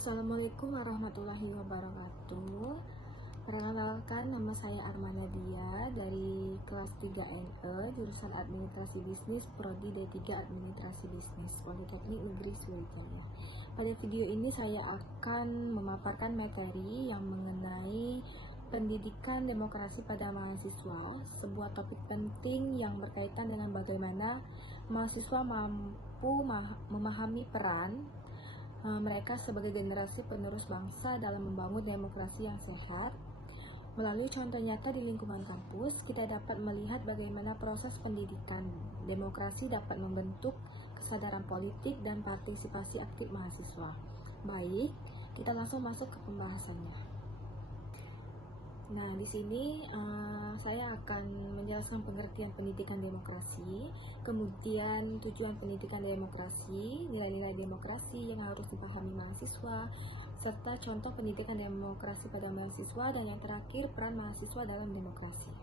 Assalamualaikum warahmatullahi wabarakatuh. Perkenalkan, nama saya Armana Dia dari kelas 3NE, jurusan Administrasi Bisnis, Prodi D3 Administrasi Bisnis, Politeknik Negeri Sriwijaya. Pada video ini saya akan memaparkan materi yang mengenai pendidikan demokrasi pada mahasiswa, sebuah topik penting yang berkaitan dengan bagaimana mahasiswa mampu memahami peran mereka sebagai generasi penerus bangsa dalam membangun demokrasi yang sehat. Melalui contoh nyata di lingkungan kampus, kita dapat melihat bagaimana proses pendidikan demokrasi dapat membentuk kesadaran politik dan partisipasi aktif mahasiswa. Baik, kita langsung masuk ke pembahasannya. Nah, di sini saya akan menjelaskan pengertian pendidikan demokrasi, kemudian tujuan pendidikan demokrasi, nilai-nilai demokrasi yang harus dipahami mahasiswa, serta contoh pendidikan demokrasi pada mahasiswa, dan yang terakhir peran mahasiswa dalam demokrasi.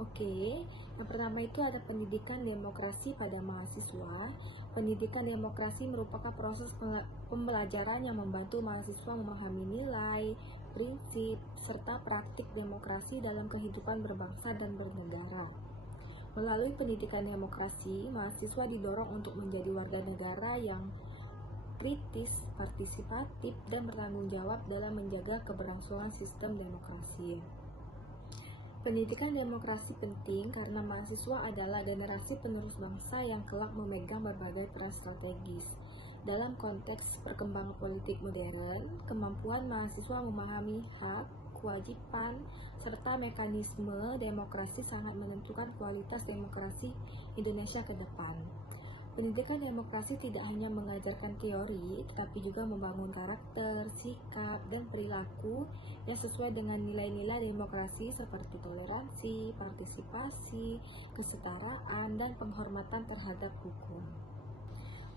Oke, yang pertama itu ada pendidikan demokrasi pada mahasiswa. Pendidikan demokrasi merupakan proses pembelajaran yang membantu mahasiswa memahami nilai, prinsip, serta praktik demokrasi dalam kehidupan berbangsa dan bernegara. Melalui pendidikan demokrasi, mahasiswa didorong untuk menjadi warga negara yang kritis, partisipatif, dan bertanggung jawab dalam menjaga keberlangsungan sistem demokrasi. Pendidikan demokrasi penting karena mahasiswa adalah generasi penerus bangsa yang kelak memegang berbagai peran strategis. Dalam konteks perkembangan politik modern, kemampuan mahasiswa memahami hak, kewajiban, serta mekanisme demokrasi sangat menentukan kualitas demokrasi Indonesia ke depan. Pendidikan demokrasi tidak hanya mengajarkan teori, tetapi juga membangun karakter, sikap, dan perilaku yang sesuai dengan nilai-nilai demokrasi seperti toleransi, partisipasi, kesetaraan, dan penghormatan terhadap hukum.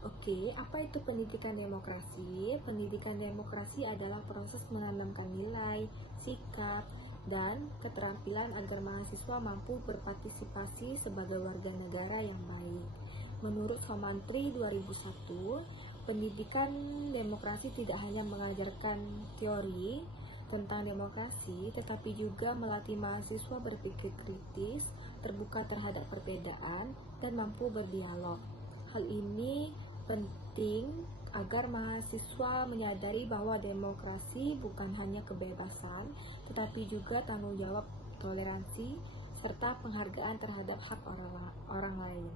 Oke, apa itu pendidikan demokrasi? Pendidikan demokrasi adalah proses menanamkan nilai, sikap, dan keterampilan agar mahasiswa mampu berpartisipasi sebagai warga negara yang baik. Menurut Somantri 2001, pendidikan demokrasi tidak hanya mengajarkan teori tentang demokrasi, tetapi juga melatih mahasiswa berpikir kritis, terbuka terhadap perbedaan, dan mampu berdialog. Hal ini penting agar mahasiswa menyadari bahwa demokrasi bukan hanya kebebasan, tetapi juga tanggung jawab, toleransi, serta penghargaan terhadap hak orang lain.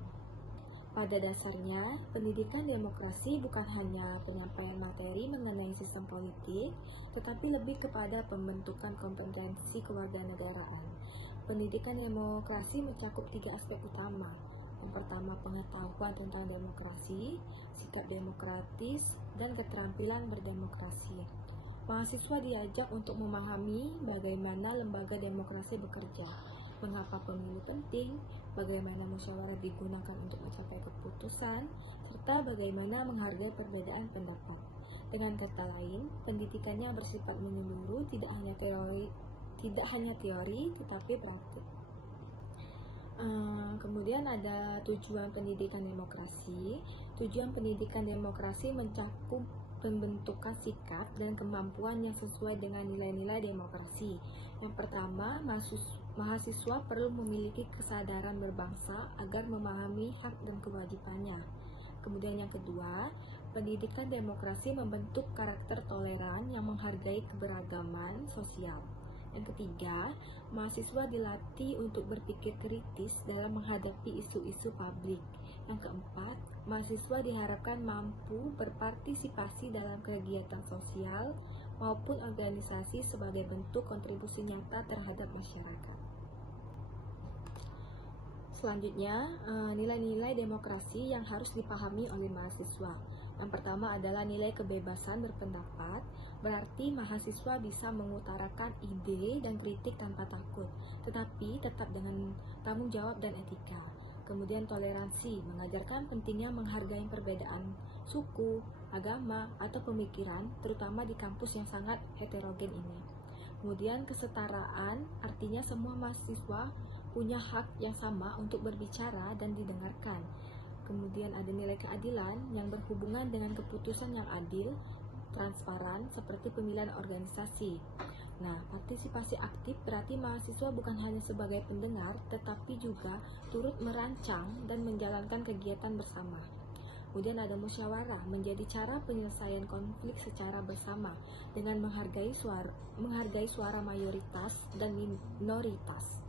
Pada dasarnya, pendidikan demokrasi bukan hanya penyampaian materi mengenai sistem politik, tetapi lebih kepada pembentukan kompetensi kewarganegaraan. Pendidikan demokrasi mencakup 3 aspek utama. Yang pertama, pengetahuan tentang demokrasi, sikap demokratis, dan keterampilan berdemokrasi. Mahasiswa diajak untuk memahami bagaimana lembaga demokrasi bekerja, mengapa pemilu penting, bagaimana musyawarah digunakan untuk mencapai keputusan, serta bagaimana menghargai perbedaan pendapat. Dengan kata lain, pendidikannya bersifat menyeluruh, tidak hanya teori, tetapi praktik. Kemudian ada tujuan pendidikan demokrasi. Tujuan pendidikan demokrasi mencakup pembentukan sikap dan kemampuan yang sesuai dengan nilai-nilai demokrasi. Yang pertama, mahasiswa perlu memiliki kesadaran berbangsa agar memahami hak dan kewajibannya. Kemudian yang kedua, pendidikan demokrasi membentuk karakter toleran yang menghargai keberagaman sosial. Yang ketiga, mahasiswa dilatih untuk berpikir kritis dalam menghadapi isu-isu publik. Yang keempat, mahasiswa diharapkan mampu berpartisipasi dalam kegiatan sosial maupun organisasi sebagai bentuk kontribusi nyata terhadap masyarakat. Selanjutnya, nilai-nilai demokrasi yang harus dipahami oleh mahasiswa. Yang pertama adalah nilai kebebasan berpendapat, berarti mahasiswa bisa mengutarakan ide dan kritik tanpa takut, tetapi tetap dengan tanggung jawab dan etika. Kemudian toleransi, mengajarkan pentingnya menghargai perbedaan suku, agama, atau pemikiran, terutama di kampus yang sangat heterogen ini. Kemudian kesetaraan, artinya semua mahasiswa punya hak yang sama untuk berbicara dan didengarkan. Kemudian kemudian ada nilai keadilan yang berhubungan dengan keputusan yang adil, transparan, seperti pemilihan organisasi. Nah, partisipasi aktif berarti mahasiswa bukan hanya sebagai pendengar, tetapi juga turut merancang dan menjalankan kegiatan bersama. Kemudian ada musyawarah, menjadi cara penyelesaian konflik secara bersama dengan menghargai suara mayoritas dan minoritas.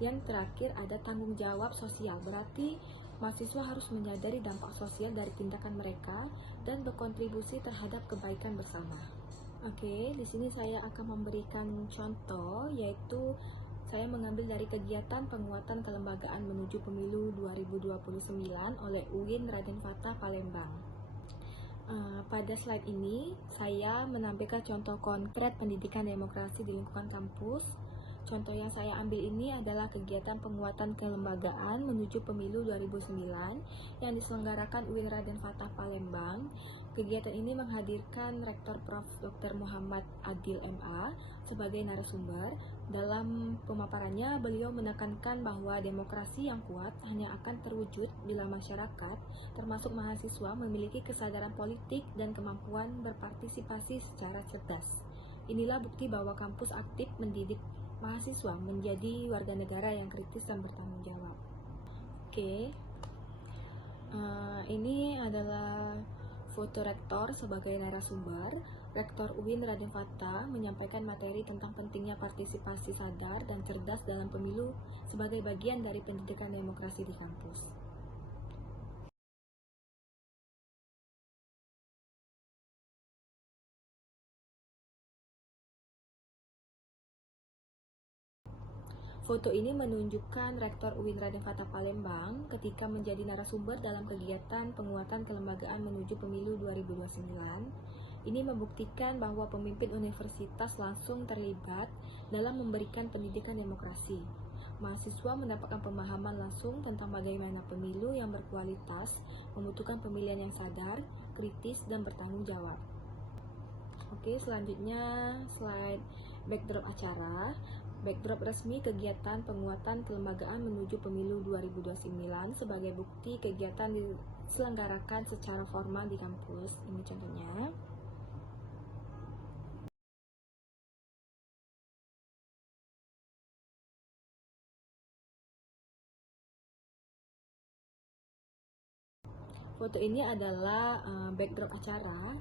Yang terakhir ada tanggung jawab sosial, berarti mahasiswa harus menyadari dampak sosial dari tindakan mereka dan berkontribusi terhadap kebaikan bersama. Oke, di sini saya akan memberikan contoh, yaitu saya mengambil dari kegiatan penguatan kelembagaan menuju pemilu 2029 oleh UIN Raden Fatah Palembang. Pada slide ini, saya menampilkan contoh konkret pendidikan demokrasi di lingkungan kampus. Contoh yang saya ambil ini adalah kegiatan penguatan kelembagaan menuju pemilu 2009 yang diselenggarakan UIN Raden Fatah Palembang. Kegiatan ini menghadirkan Rektor Prof. Dr. Muhammad Adil MA sebagai narasumber. Dalam pemaparannya, beliau menekankan bahwa demokrasi yang kuat hanya akan terwujud bila masyarakat, termasuk mahasiswa, memiliki kesadaran politik dan kemampuan berpartisipasi secara cerdas. Inilah bukti bahwa kampus aktif mendidik mahasiswa menjadi warga negara yang kritis dan bertanggung jawab. Oke, ini adalah foto rektor sebagai narasumber. Rektor UIN Raden Fatah menyampaikan materi tentang pentingnya partisipasi sadar dan cerdas dalam pemilu sebagai bagian dari pendidikan demokrasi di kampus. Foto ini menunjukkan Rektor UIN Raden Fatah Palembang ketika menjadi narasumber dalam kegiatan penguatan kelembagaan menuju pemilu 2029. Ini membuktikan bahwa pemimpin universitas langsung terlibat dalam memberikan pendidikan demokrasi. Mahasiswa mendapatkan pemahaman langsung tentang bagaimana pemilu yang berkualitas membutuhkan pemilihan yang sadar, kritis, dan bertanggung jawab. Oke, selanjutnya slide backdrop acara. Backdrop resmi kegiatan penguatan kelembagaan menuju pemilu 2029 sebagai bukti kegiatan diselenggarakan secara formal di kampus. Ini contohnya. Foto ini adalah backdrop acara.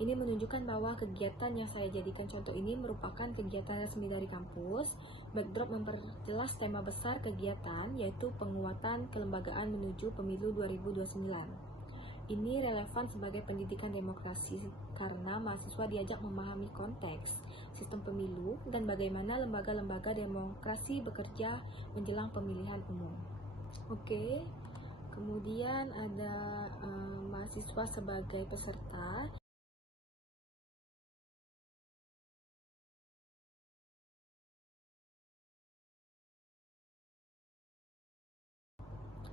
Ini menunjukkan bahwa kegiatan yang saya jadikan contoh ini merupakan kegiatan resmi dari kampus. Backdrop memperjelas tema besar kegiatan, yaitu penguatan kelembagaan menuju pemilu 2029. Ini relevan sebagai pendidikan demokrasi karena mahasiswa diajak memahami konteks, sistem pemilu, dan bagaimana lembaga-lembaga demokrasi bekerja menjelang pemilihan umum. Oke, kemudian ada mahasiswa sebagai peserta.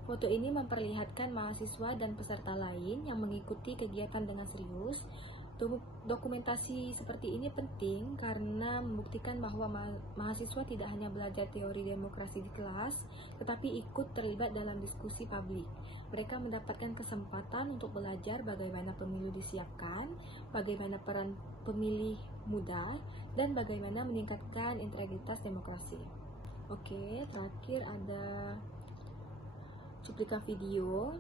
Foto ini memperlihatkan mahasiswa dan peserta lain yang mengikuti kegiatan dengan serius. Dokumentasi seperti ini penting karena membuktikan bahwa mahasiswa tidak hanya belajar teori demokrasi di kelas, tetapi ikut terlibat dalam diskusi publik. Mereka mendapatkan kesempatan untuk belajar bagaimana pemilu disiapkan, bagaimana peran pemilih muda, dan bagaimana meningkatkan integritas demokrasi. Oke, terakhir ada cuplikan video.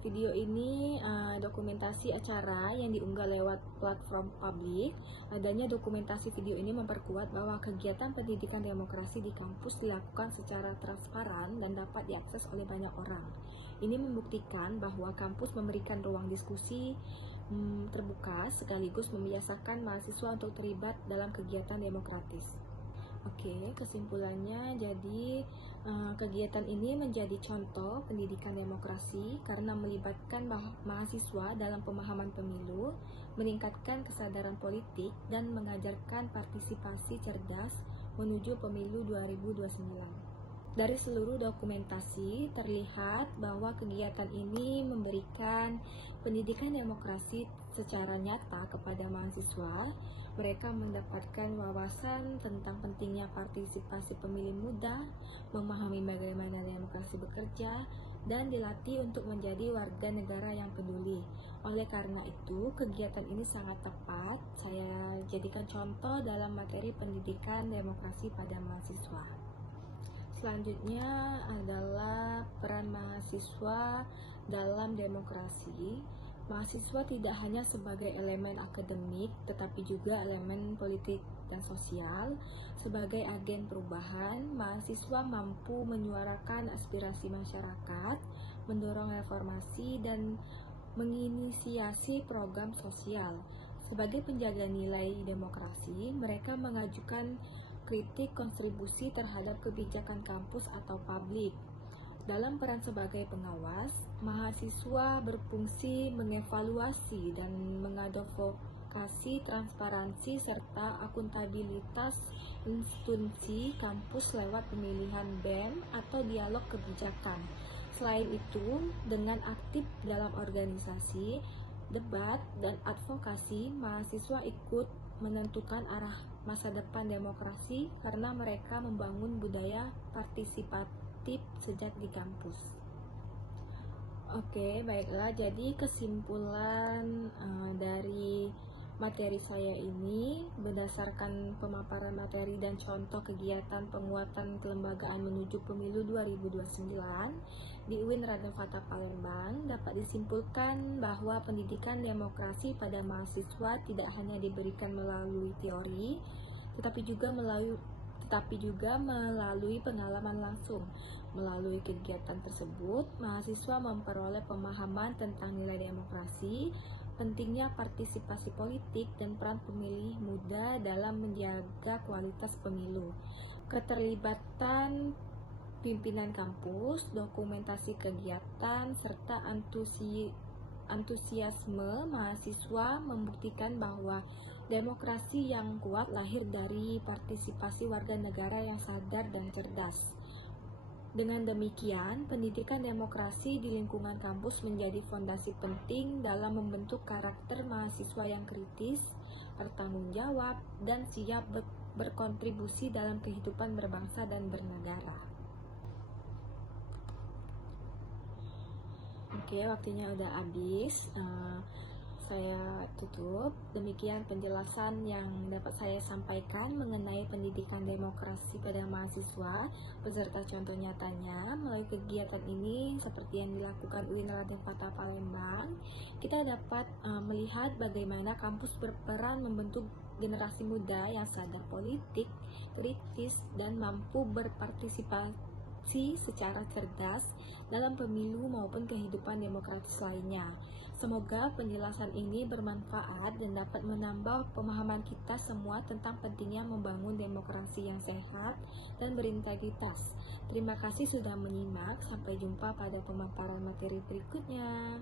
Video ini dokumentasi acara yang diunggah lewat platform publik. Adanya dokumentasi video ini memperkuat bahwa kegiatan pendidikan demokrasi di kampus dilakukan secara transparan dan dapat diakses oleh banyak orang. Ini membuktikan bahwa kampus memberikan ruang diskusi terbuka sekaligus membiasakan mahasiswa untuk terlibat dalam kegiatan demokratis. Oke, kesimpulannya jadi Kegiatan ini menjadi contoh pendidikan demokrasi karena melibatkan mahasiswa dalam pemahaman pemilu, meningkatkan kesadaran politik, dan mengajarkan partisipasi cerdas menuju pemilu 2029. Dari seluruh dokumentasi terlihat bahwa kegiatan ini memberikan pendidikan demokrasi secara nyata kepada mahasiswa. Mereka mendapatkan wawasan tentang pentingnya partisipasi pemilih muda, memahami bagaimana demokrasi bekerja, dan dilatih untuk menjadi warga negara yang peduli. Oleh karena itu, kegiatan ini sangat tepat saya jadikan contoh dalam materi pendidikan demokrasi pada mahasiswa. Selanjutnya adalah peran mahasiswa dalam demokrasi. Mahasiswa tidak hanya sebagai elemen akademik, tetapi juga elemen politik dan sosial. Sebagai agen perubahan, mahasiswa mampu menyuarakan aspirasi masyarakat, mendorong reformasi, dan menginisiasi program sosial. Sebagai penjaga nilai demokrasi, mereka mengajukan kritik kontribusi terhadap kebijakan kampus atau publik. Dalam peran sebagai pengawas, mahasiswa berfungsi mengevaluasi dan mengadvokasi transparansi serta akuntabilitas institusi kampus lewat pemilihan BEM atau dialog kebijakan. Selain itu, dengan aktif dalam organisasi, debat, dan advokasi, mahasiswa ikut menentukan arah masa depan demokrasi karena mereka membangun budaya partisipatif sejak di kampus. Oke, baiklah. Jadi kesimpulan dari materi saya ini berdasarkan pemaparan materi dan contoh kegiatan penguatan kelembagaan menuju pemilu 2029 di UIN Raden Fatah Palembang dapat disimpulkan bahwa pendidikan demokrasi pada mahasiswa tidak hanya diberikan melalui teori, tetapi juga melalui pengalaman langsung. Melalui kegiatan tersebut, mahasiswa memperoleh pemahaman tentang nilai demokrasi, pentingnya partisipasi politik, dan peran pemilih muda dalam menjaga kualitas pemilu. Keterlibatan pimpinan kampus, dokumentasi kegiatan, serta antusiasme mahasiswa membuktikan bahwa demokrasi yang kuat lahir dari partisipasi warga negara yang sadar dan cerdas. Dengan demikian, pendidikan demokrasi di lingkungan kampus menjadi fondasi penting dalam membentuk karakter mahasiswa yang kritis, bertanggung jawab, dan siap berkontribusi dalam kehidupan berbangsa dan bernegara. Oke, waktunya udah habis. Saya tutup. Demikian penjelasan yang dapat saya sampaikan mengenai pendidikan demokrasi pada mahasiswa beserta contoh nyatanya. Melalui kegiatan ini seperti yang dilakukan UIN Raden Fatah Palembang, kita dapat melihat bagaimana kampus berperan membentuk generasi muda yang sadar politik, kritis, dan mampu berpartisipasi secara cerdas dalam pemilu maupun kehidupan demokratis lainnya. Semoga penjelasan ini bermanfaat dan dapat menambah pemahaman kita semua tentang pentingnya membangun demokrasi yang sehat dan berintegritas. Terima kasih sudah menyimak. Sampai jumpa pada pemaparan materi berikutnya.